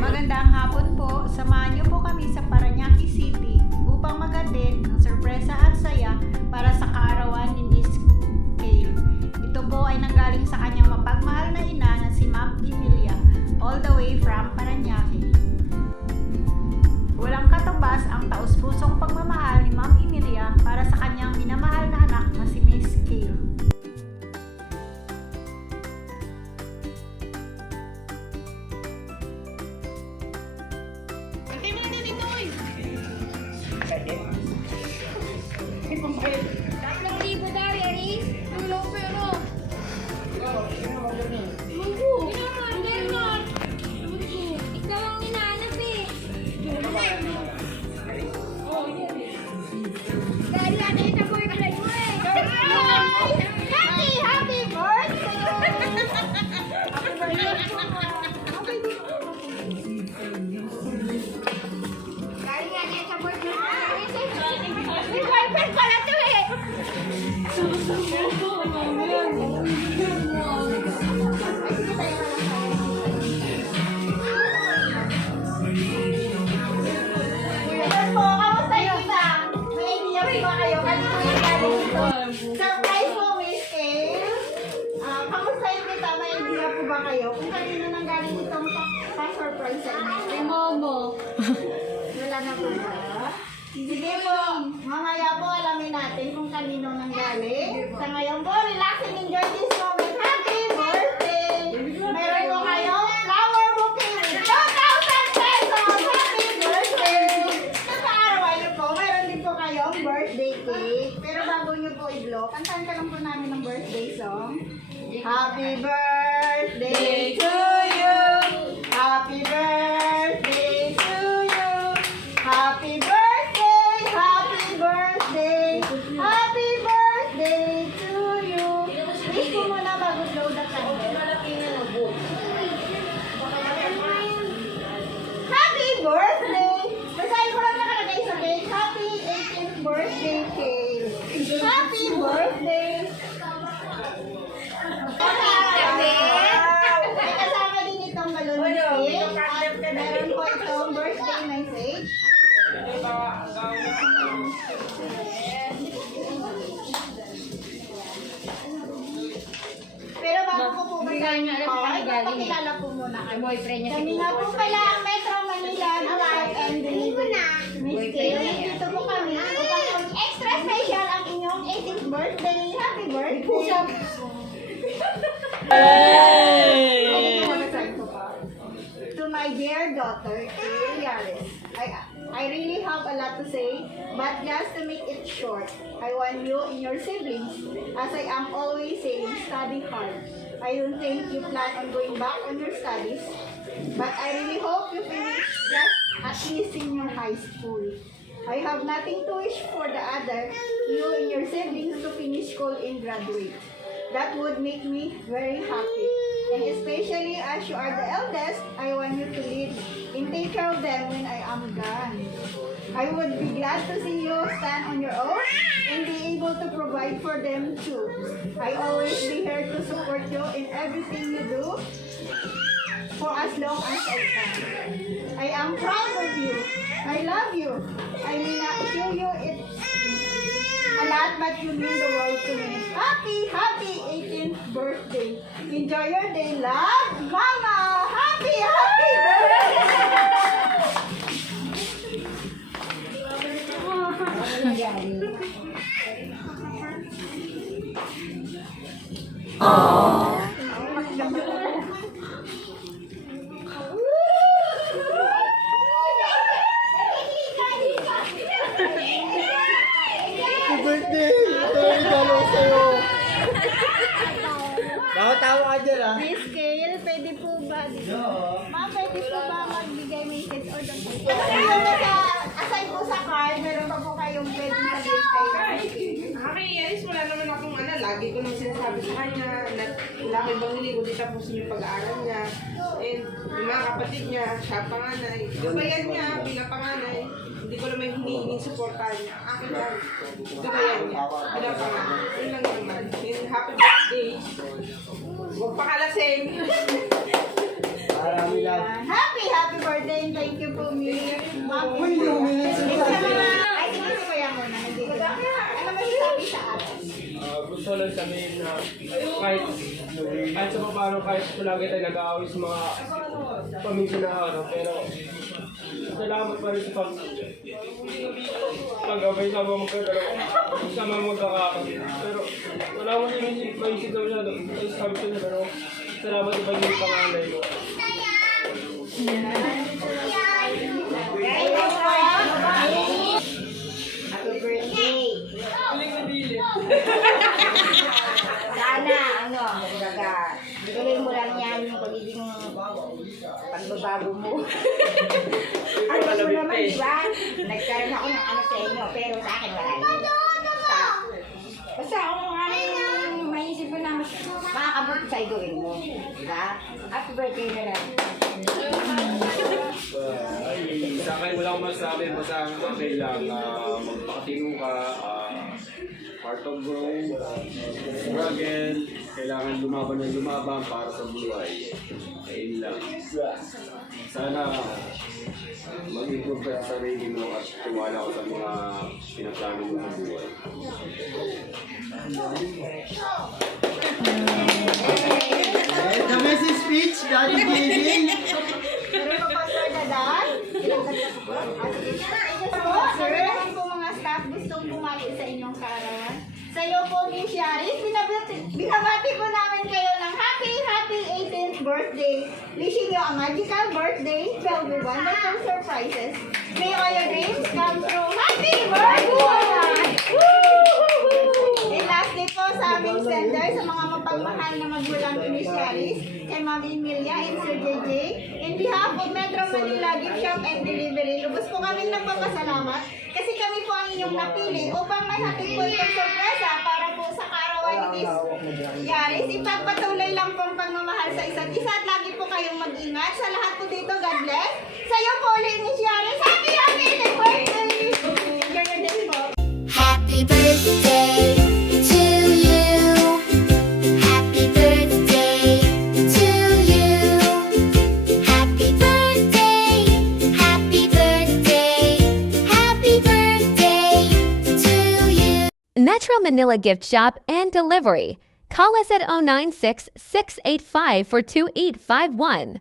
Magandang hapon po. Samahan niyo po kami sa Parañaque City upang mag-attend ng sorpresa at saya para sa kaarawan ni Miss Kale. Ito po ay nanggaling sa kanyang mapagmahal na ina na si Ma'am Emilia, all the way from Parañaque. Walang katubas ang taus-pusong pagmamahal ni Ma'am Emilia para sa kanyang minamahal na anak na si Miss Kale. Surprise po, Miss Kale. Kamustahin kita? May idea po ba kayo kung kanino nang galing itong pa-surprise sa inyo? Kay Momo. Wala na po ba? Sige po, mamaya po alamin natin kung kanino nang galing. Sa ngayon po, relax and enjoy this moment. Happy birthday! Meron po kayong flower bouquet with 2,000 pesos! Happy birthday! Sa araw niyo po, meron din po kayong birthday cake. Pero bago niyo po i-blow, kantahan ka lang po namin ng birthday song. Happy birthday to you! Happy birthday to you! Happy birthday! Happy birthday! Happy birthday to you! Wish ko muna bago blow the candle. Happy birthday! Basahin ko lang nakalagay sa cake. Happy 18th birthday cake! Happy birthday! May kasama din itong balloon cake. At meron po itong birthday message. Pero bago po po basahin yung card, pakilala po muna kami. Boyfriend niya Kami nga po pala ang Metro Manila Drive and Delivery. Miss Kale, dito po kami upang extra special ang inyong 18th birthday. Happy birthday! To my dear daughter, Kale Yaris, I really have a lot to say, but just to make it short, I want you and your siblings, as I am always saying, study hard. I don't think you plan on going back on your studies, but I really hope you finish just at least senior high school. I have nothing to wish for the other, you and your siblings to finish school and graduate. That would make me very happy. And especially as you are the eldest, I want you to lead and take care of them when I am gone. I would be glad to see you stand on your own and be able to provide for them too. I always be here to support you in everything you do for as long as I can. I am proud of you. I love you. I may not show you it a lot, but you mean the world to me. Happy 18th birthday. Enjoy your day. Love, Mama. Happy Birthday! Ito yung regalo ko sa'yo. Tawa-tawa ka dyan, ah. Miss Kale, pwede po ba? Ma'am, pwede po ba magbigay message or aside po sa card, meron pa po kayong pwede sabihin kayo. Yes, wala naman akong lagi ko nang sinasabi sa kanya na lang. Ibang linggo, di tapusin yung pag-aaral niya. And yung mga kapatid niya, siya panganay. Gabayan niya, bilang panganay. Hindi ko naman hinihinging supportahan niya. Akin lang, gabayan niya, bilang panganay. Yun lang naman. And happy birthday. Huwag pakalasing. Marami lang. Happy birthday and thank you po, Mir. Uy, luminit sa sabi. Ay, sige si Kuya muna. Hindi ko na. Ano masasabi sa atin? Gusto lang sabihin na kahit sa paano, kahit palagi tayo nag-aaway sa mga pamilya na araw, pero salamat pa rin sa pag-abay sama magkadalawa, sama magkakakapit. Pero wala mo din maisip na masyado, ay sabi ko na, pero salamat sa pagiging panganay mo. Happy birthday. Sana, kumbaga, tuloy mo lang yan yung pagiging pagbabago mo. Ano mo naman, di ba? Nagkaroon ako ng ano sa inyo, pero sa akin wala yun. Basta kung ano yung maisip mo na makakabot sa gawin mo. Di ba? Happy birthday na lang. Sa akin wala akong masasabi, basta okay lang, magpakatino ka, part of growth, struggle, kailangan lumaban ng lumaban para sa buhay. Ayun lang. Sana mag-improve ka sa sarili mo at tiwala ko sa mga pinaplano mo sa buhay. The message speech, Daddy Giving. Pero pa Pastor Dadan? Ilang taglas po? Sir, naman po mga staff gustong bumati sa inyong kaarawan. Sa iyo po, Miss Yaris, binabati po namin kayo ng happy 18th birthday. Wishing you a magical birthday filled with wonderful surprises. May all your dreams come true. Happy birthday! And lastly po sa aming sender, sa mga mapagmahal na magulang ni Miss Yaris, kay Ma'am Emilia and Sir JJ, in behalf of Metro Manila Gift Shop and Delivery, lubos po kami nagpapasalamat kasi kami po ang inyong napili upang may hatid po itong sorpresa para po sa kaarawan ni Miss Yaris. Ipagpatuloy lang po ang pagmamahal sa isa't isa at lagi po kayong mag-ingat. Sa lahat po dito, God bless. Sa iyo po ulit, Miss Yaris. Happy birthday! Enjoy your day po. Happy birthday to you. Happy birthday to you. Happy birthday. Happy birthday. Happy birthday to you. Metro Manila Gift Shop and Delivery. Call us at 096-685-42851.